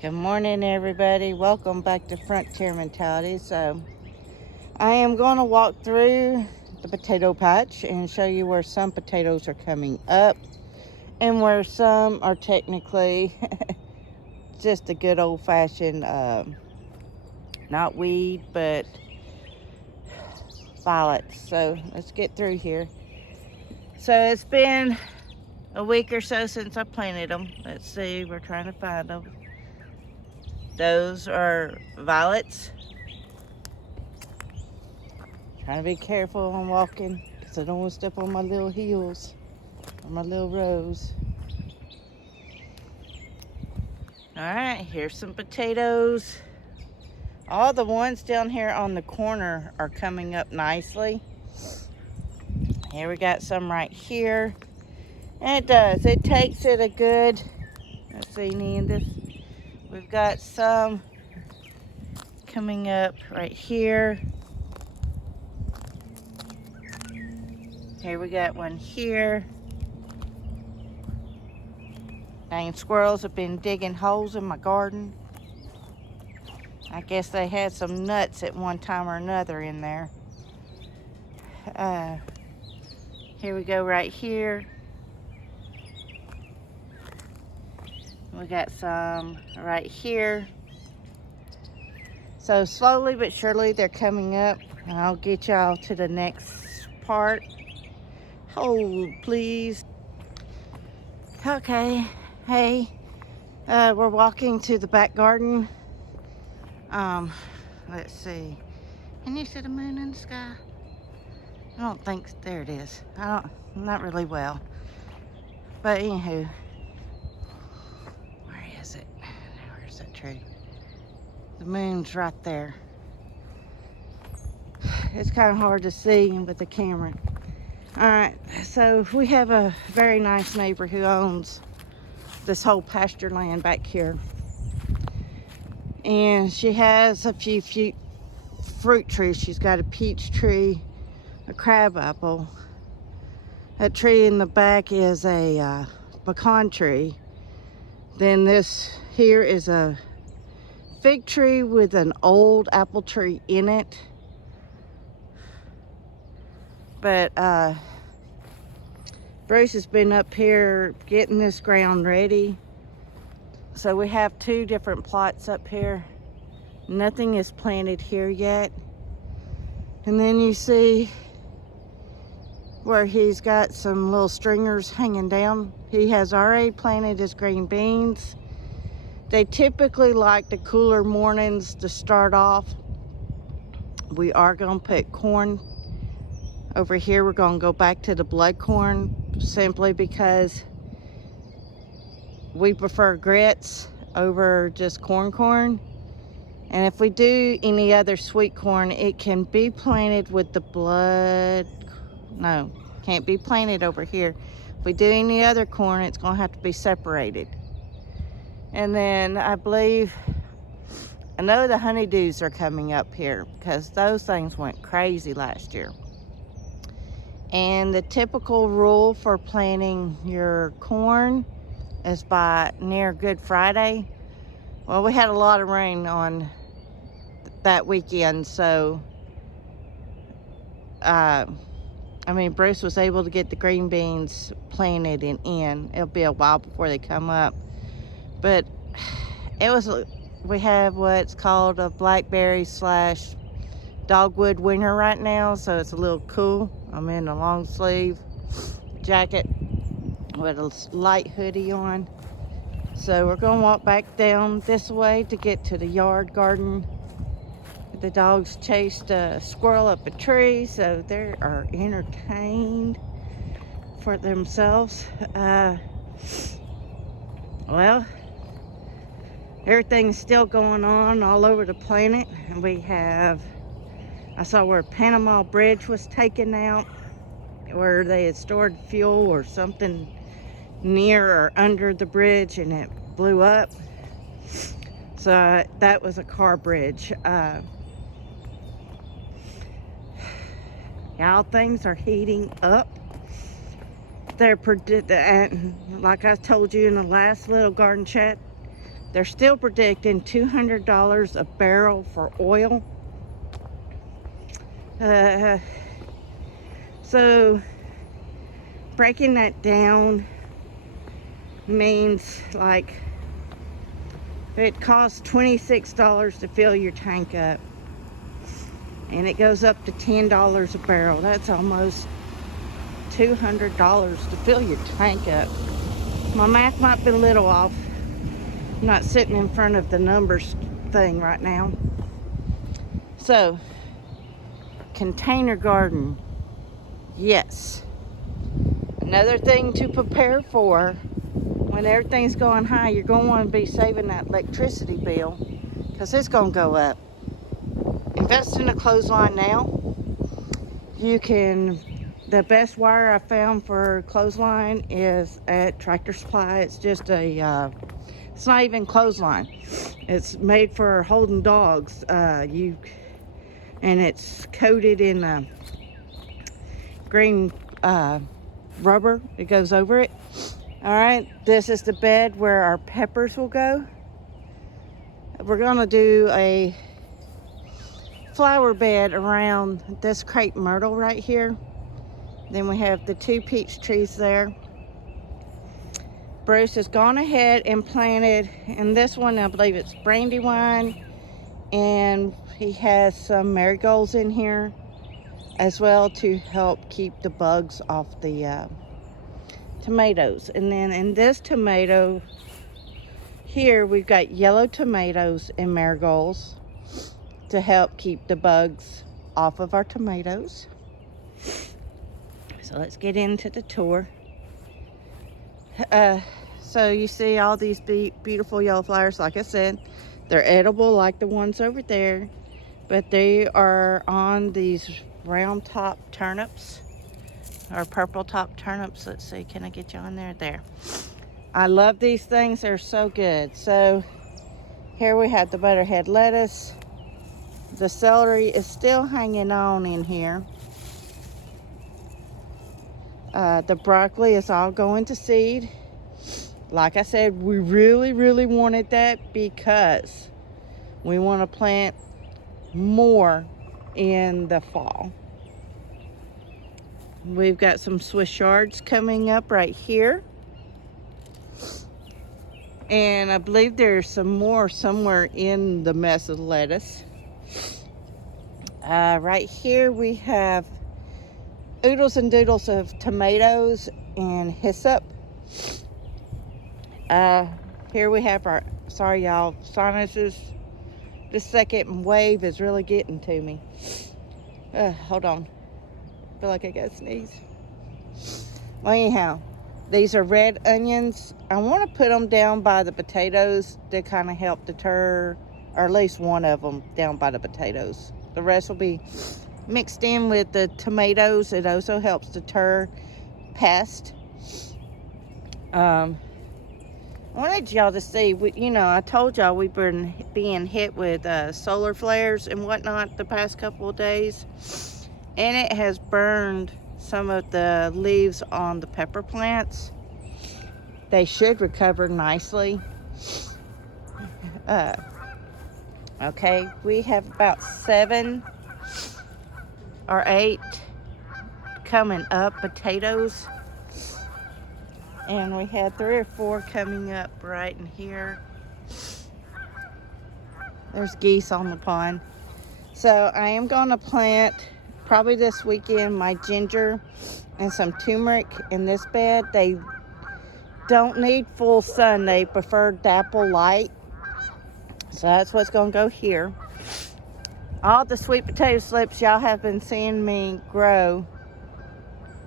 Good morning, everybody. Welcome back to Frontier Mentality. So I am going to walk through the potato patch and show you where some potatoes are coming up and where some are technically just a good old-fashioned not weed but violets. So let's get through here. So it's been a week or so since I planted them. Let's see, we're trying to find them. Those are violets. Trying to be careful when walking because I don't want to step on my little heels or my little rows. Alright, here's some potatoes. All the ones down here on the corner are coming up nicely. Here we got some right here. And it does. It takes it a good, let's see, this. We've got some coming up right here. Here we got one here. Dang, squirrels have been digging holes in my garden. I guess they had some nuts at one time or another in there. Here we go right here. We got some right here. So slowly but surely they're coming up. And I'll get y'all to the next part. Hold, please. Okay, hey, we're walking to the back garden. Let's see. Can you see the moon in the sky? I don't think, there it is. Not really well. But anywho, where is it? Where's that tree? The moon's right there. It's kind of hard to see with the camera. Alright, so we have a very nice neighbor who owns this whole pasture land back here. And she has a few fruit trees. She's got a peach tree, a crab apple. That tree in the back is a pecan tree. Then this here is a fig tree with an old apple tree in it. But Bruce has been up here getting this ground ready. So we have two different plots up here. Nothing is planted here yet. And then you see where he's got some little stringers hanging down. He has already planted his green beans. They typically like the cooler mornings to start off. We are going to put corn over here. We're going to go back to the blood corn simply because we prefer grits over just corn. And if we do any other sweet corn, it can be planted with the blood. No, can't be planted over here. If we do any other corn, it's going to have to be separated. And then I know the honeydews are coming up here because those things went crazy last year. And the typical rule for planting your corn is by near Good Friday. Well, we had a lot of rain on that weekend, so Bruce was able to get the green beans planted and in. It'll be a while before they come up, but we have what's called a Blackberry / dogwood winter right now, so it's a little cool. I'm in a long sleeve jacket with a light hoodie on. So we're going to walk back down this way to get to the yard garden. The dogs chased a squirrel up a tree, so they are entertained for themselves. Well, everything's still going on all over the planet. And I saw where Panama Bridge was taken out, where they had stored fuel or something near or under the bridge, and it blew up. So that was a car bridge. Y'all, things are heating up. They're and like I told you in the last little garden chat, They're still predicting $200 a barrel for oil. So breaking that down means, like, it costs $26 to fill your tank up, and it goes up to $10 a barrel. That's almost $200 to fill your tank up. My math might be a little off. I'm not sitting in front of the numbers thing right now. So, container garden, yes. Another thing to prepare for when everything's going high, you're going to want to be saving that electricity bill, because it's going to go up. Invest in a clothesline now. You can, the best wire I found for clothesline is at Tractor Supply. It's just a, it's not even clothesline. It's made for holding dogs. And it's coated in green rubber. It goes over it. All right, this is the bed where our peppers will go. We're gonna do a flower bed around this crepe myrtle right here. Then we have the 2 peach trees there. Bruce has gone ahead and planted, and this one, I believe it's brandywine, and he has some marigolds in here as well to help keep the bugs off the tomatoes. And then in this tomato here, we've got yellow tomatoes and marigolds to help keep the bugs off of our tomatoes. So let's get into the tour. So you see all these beautiful yellow flowers. Like I said, they're edible like the ones over there, but they are on these round top turnips, or purple top turnips. Let's see, can I get you on there? There. I love these things. They're so good. So here we have the butterhead lettuce. The celery is still hanging on in here. The broccoli is all going to seed. Like I said, we really wanted that because we want to plant more in the fall. We've got some Swiss chards coming up right here. And I believe there's some more somewhere in the mess of lettuce. Right here we have oodles and doodles of tomatoes and hyssop. Here we have our, sorry y'all, sinuses. This second wave is really getting to me. Hold on. I feel like I gotta sneeze. Well, anyhow, these are red onions. I want to put them down by the potatoes to kind of help deter, or at least one of them down by the potatoes. The rest will be mixed in with the tomatoes. It also helps deter pests. I wanted y'all to see, you know, I told y'all we've been being hit with solar flares and whatnot the past couple of days. And it has burned some of the leaves on the pepper plants. They should recover nicely. Okay, we have about 7 or 8 coming up potatoes. And we had 3 or 4 coming up right in here. There's geese on the pond. So I am going to plant, probably this weekend, my ginger and some turmeric in this bed. They don't need full sun. They prefer dapple light. So that's what's going to go here. All the sweet potato slips y'all have been seeing me grow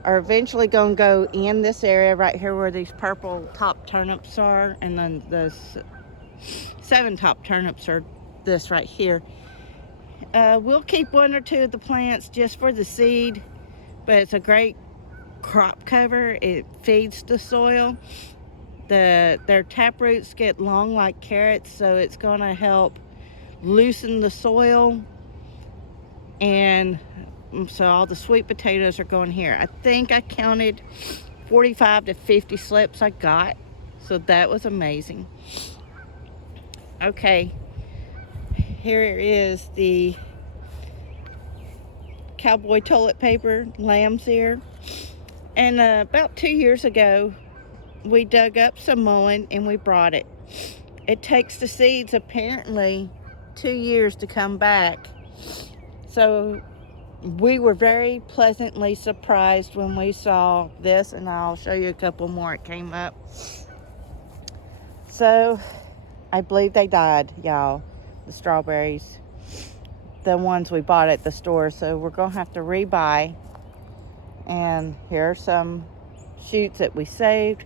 are eventually going to go in this area right here where these purple top turnips are, and then the 7 top turnips are this right here. We'll keep 1 or 2 of the plants just for the seed, but it's a great crop cover. It feeds the soil. Their tap roots get long like carrots, so it's going to help loosen the soil. And so all the sweet potatoes are going here. I think I counted 45 to 50 slips I got, so that was amazing. Okay, here is the cowboy toilet paper, lamb's ear. And about 2 years ago, we dug up some mullein and we brought it. It takes the seeds apparently 2 years to come back. So we were very pleasantly surprised when we saw this, and I'll show you a couple more. It came up. So I believe they died, y'all, the strawberries, the ones we bought at the store. So we're gonna have to rebuy. And here are some shoots that we saved.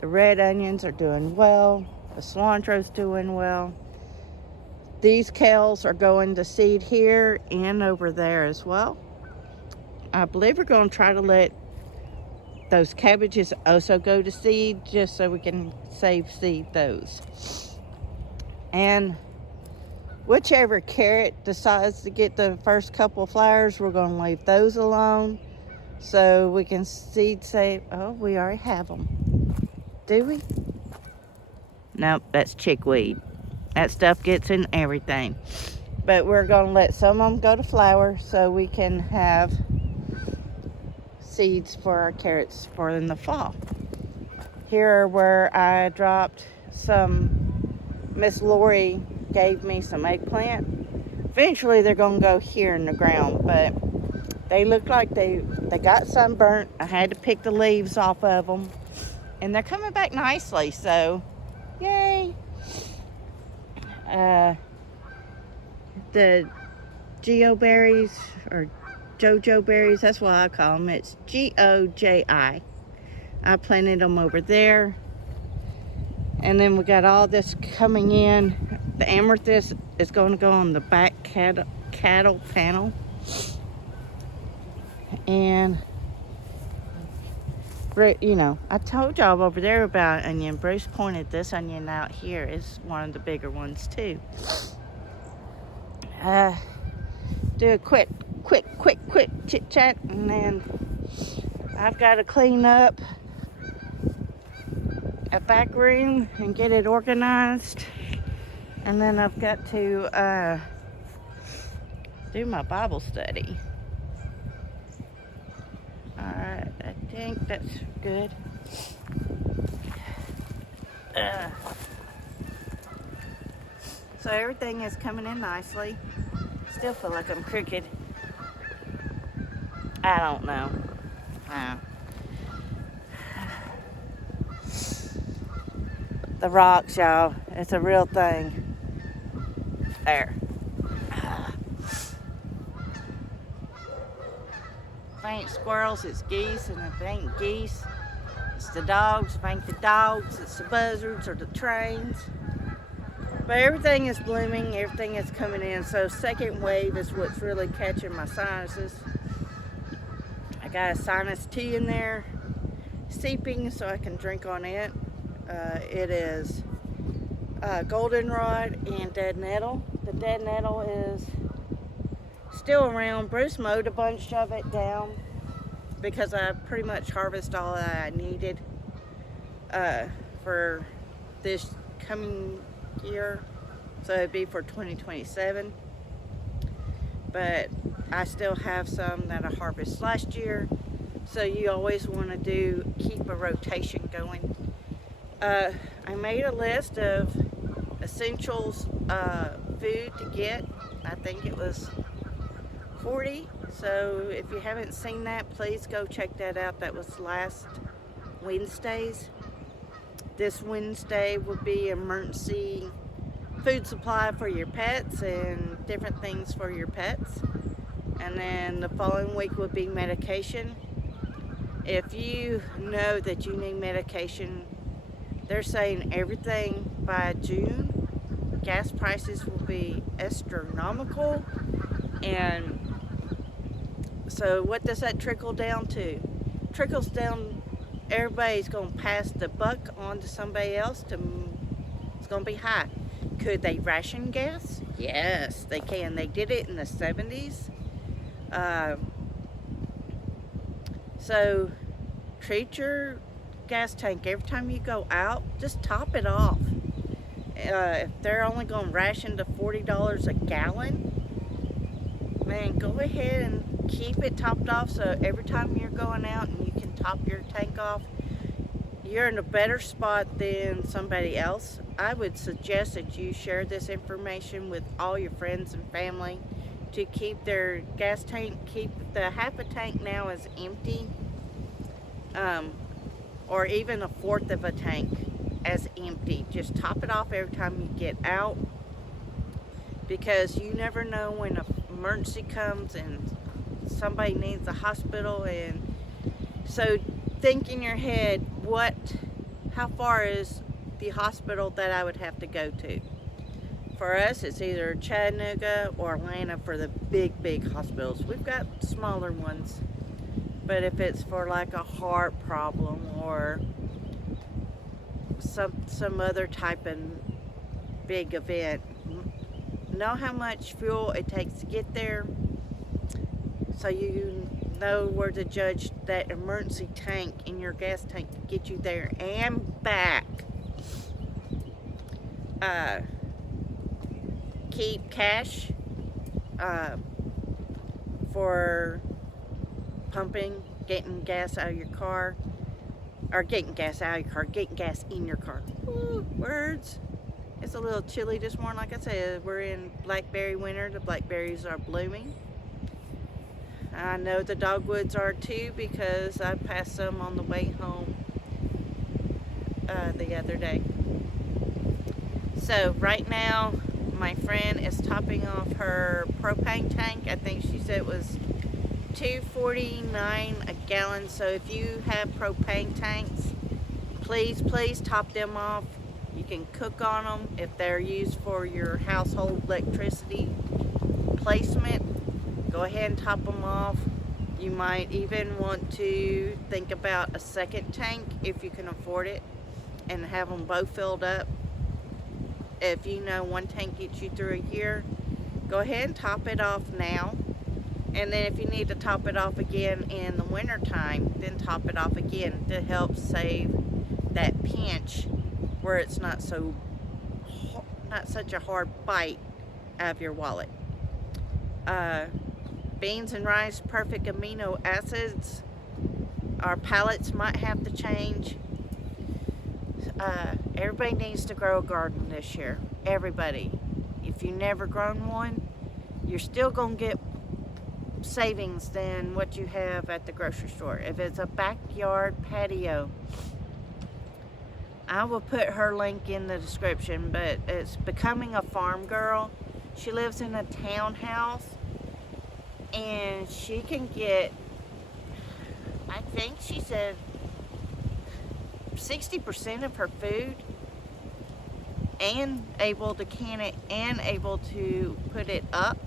The red onions are doing well. The cilantro's doing well. These kales are going to seed here and over there as well. I believe we're going to try to let those cabbages also go to seed, just so we can save seed those. And whichever carrot decides to get the first couple of flowers, we're going to leave those alone so we can seed save. Oh, we already have them. Do we? Nope, that's chickweed. That stuff gets in everything. But we're going to let some of them go to flower so we can have seeds for our carrots for in the fall. Here are where I dropped some. Miss Lori gave me some eggplant. Eventually they're going to go here in the ground, but they look like they got sunburnt. I had to pick the leaves off of them, and they're coming back nicely, so yay. The Geo berries, or JoJo berries, that's what I call them. It's Goji. I planted them over there. And then we got all this coming in. The amethyst is going to go on the back cattle panel. And, you know, I told y'all over there about onion. Bruce pointed this onion out here. It's one of the bigger ones too. Do a quick chit chat, and then I've got to clean up a back room and get it organized, and then I've got to do my Bible study. Alright, I think that's good. So everything is coming in nicely. Still feel like I'm crooked. I don't know. The rocks, y'all, it's a real thing. There. If it ain't squirrels, it's geese, and if it ain't geese, it's the dogs. If it ain't the dogs, it's the buzzards or the trains. But everything is blooming, everything is coming in. So second wave is what's really catching my sinuses. I got a sinus tea in there, steeping, so I can drink on it. It is goldenrod and dead nettle. The dead nettle is still around. Bruce mowed a bunch of it down because I pretty much harvested all that I needed for this coming year, so it'd be for 2027. But I still have some that I harvested last year, so you always want to keep a rotation going. I made a list of essentials food to get. I think it was 40. So if you haven't seen that, please go check that out. That was last Wednesday's. This Wednesday will be emergency food supply for your pets and different things for your pets. And then the following week will be medication. If you know that you need medication, they're saying everything by June. Gas prices will be astronomical. And so what does that trickle down to? Trickles down, everybody's going to pass the buck on to somebody else. It's going to be high. Could they ration gas? Yes, they can. They did it in the 70s. So treat your gas tank every time you go out. Just top it off. if they're only going to ration to $40 a gallon, man, go ahead and keep it topped off, so every time you're going out and you can top your tank off, you're in a better spot than somebody else. I would suggest that you share this information with all your friends and family to keep their gas tank, keep the half a tank now as empty, or even a fourth of a tank as empty. Just top it off every time you get out, because you never know when an emergency comes and somebody needs a hospital. And so think in your head, how far is the hospital that I would have to go to? For us, it's either Chattanooga or Atlanta for the big hospitals. We've got smaller ones, but if it's for like a heart problem or some other type of big event, know how much fuel it takes to get there, so you know where to judge that emergency tank in your gas tank to get you there and back. Keep cash for pumping, getting gas out of your car, or getting gas out of your car, getting gas in your car. Ooh, words. It's a little chilly this morning. Like I said, we're in blackberry winter. The blackberries are blooming. I know the dogwoods are too, because I passed some on the way home the other day. So right now, my friend is topping off her propane tank. I think she said it was $2.49 a gallon. So if you have propane tanks, please top them off. You can cook on them if they're used for your household electricity placement. Go ahead and top them off. You might even want to think about a second tank if you can afford it, and have them both filled up. If you know one tank gets you through a year, go ahead and top it off now. And then if you need to top it off again in the winter time, then top it off again to help save that pinch where it's not such a hard bite out of your wallet. Beans and rice, perfect amino acids. Our pallets might have to change. Everybody needs to grow a garden this year. Everybody. If you've never grown one, you're still going to get savings than what you have at the grocery store. If it's a backyard patio, I will put her link in the description, but it's Becoming a Farm Girl. She lives in a townhouse, and she can get, I think she said 60% of her food, and able to can it and able to put it up.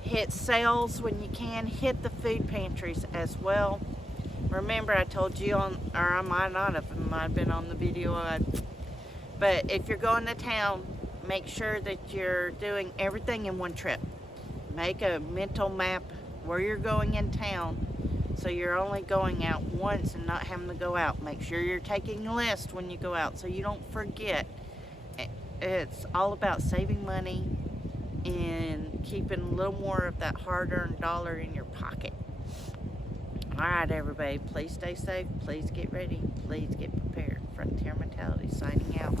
Hit sales when you can. Hit the food pantries as well. Remember, I told you or I might not have, it might have been on the video. But if you're going to town, make sure that you're doing everything in one trip. Make a mental map where you're going in town, so you're only going out once and not having to go out. Make sure you're taking a list when you go out so you don't forget. It's all about saving money and keeping a little more of that hard-earned dollar in your pocket. Alright, everybody, please stay safe, please get ready, please get prepared. Frontier Mentality signing out.